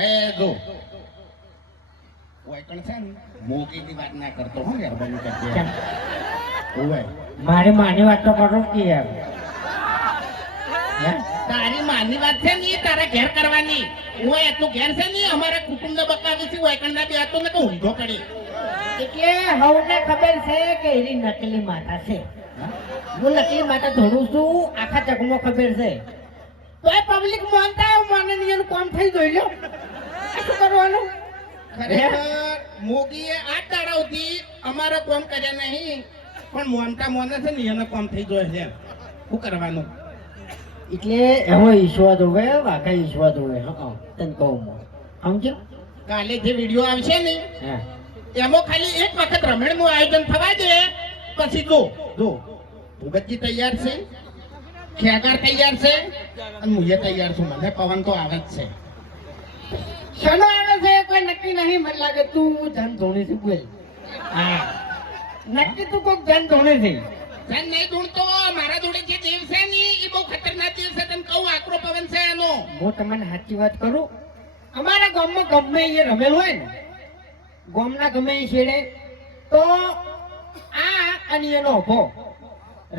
હવે જો વાયકણ છે ને મોગીની વાત ના કરતો હો મહેરબાની કરજે. ઓય મારી માની વાત તો કરો કે યાર. તારી માની વાત છે ને એ તારા ઘેર કરવાની. ઓય તું ઘેર છે ને અમારા કુટુંબને બકાવી છે વાયકણના બે હાથો ને તો ઊંધો કરી. એટલે હવને ખબર છે કે એની નકલી માતા છે. હું નકલી માતા ધોડું છું આખા જગમાં ખબર છે. તો એ પબ્લિક માનતા મને એનું કામ થઈ ગયું લ્યો. શું કરવાનું? ખરેખર મોગીએ આ દાડાઓથી અમારા કામ કર્યા નહીં પણ મોનતા મોને છે ને એનો કામ થઈ ગયો છે. શું કરવાનું? એટલે એમાં ઈશ્વર હોવે વાઘા ઈશ્વર હોવે. હા તને કહું સમજો. કાલે જે વિડીયો આવશે ને હા એમાં ખાલી એક વખત રમણનું આયોજન થવા દે પછી જો ભૂપતજી તૈયાર છે, ખેગાર તૈયાર છે અને હું તૈયાર છું. મને પવન તો આવે જ છે. શનો આવે છે કોઈ નક્કી નહીં. મને લાગે તું ધન ધોણી થી બોલ. હા નક્કી તું કોઈક ધન ધોણી થી ધન નહીં ઢૂંઢતો. મારા જોડે જે દેવ છે ને એ બહુ ખતરનાક દેવ છે. તને કહું આકરો પવન છે એનો. હું તમને સાચી વાત કરું. અમારા ગામમાં ગમે એ રમેલ હોય ને ગામના ગમે એ છેડે તો આ અને એનો ઉભો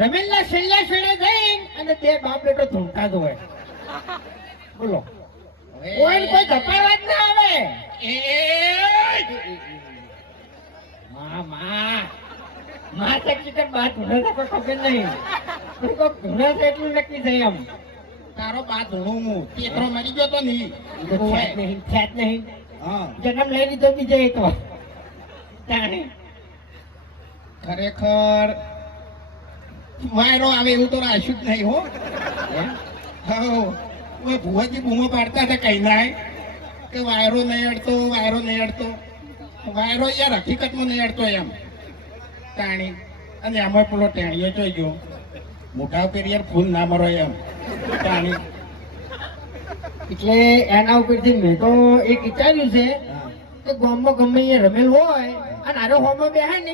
રમેલના છેલ્લા છેડે જઈ અને બે બાપ બેટો ધૂમતા જ હોય. બોલો કોઈ કોઈ ધપાવા જ ના આવે. માં શક્તિ બા ધૂણે તો કોઈ ખબર નહીં. કોઈ ધૂણે છે એટલું નક્કી થઈ એમ. તારો બા ધૂણું હું તેતરો મરી ગયો તો નહીં. ખ્યાત નહીં. હા જન્મ લઈ લીધો બીજે તો ખરેખર વાયરો આવે એવું તો રાખ્યું જ નહીં. હો ભુવાજી બૂમો પાડતા હતા કઈ ના કે વાયરો નહીં અડતો, વાયરો નહીં અડતો. વાયરો યાર હકીકતમાં નહીં અડતો એમ તાણી. અને આમાં પેલો ટેણીઓ જોઈ ગયો મોઢા ઉપર યાર ફૂલ ના મરો એમ તાણી. એટલે એના ઉપરથી મેં તો એક વિચાર્યું છે કે ગામમાં ગમે એ રમેલ હોય અને આરો હોમાં બેહાય ને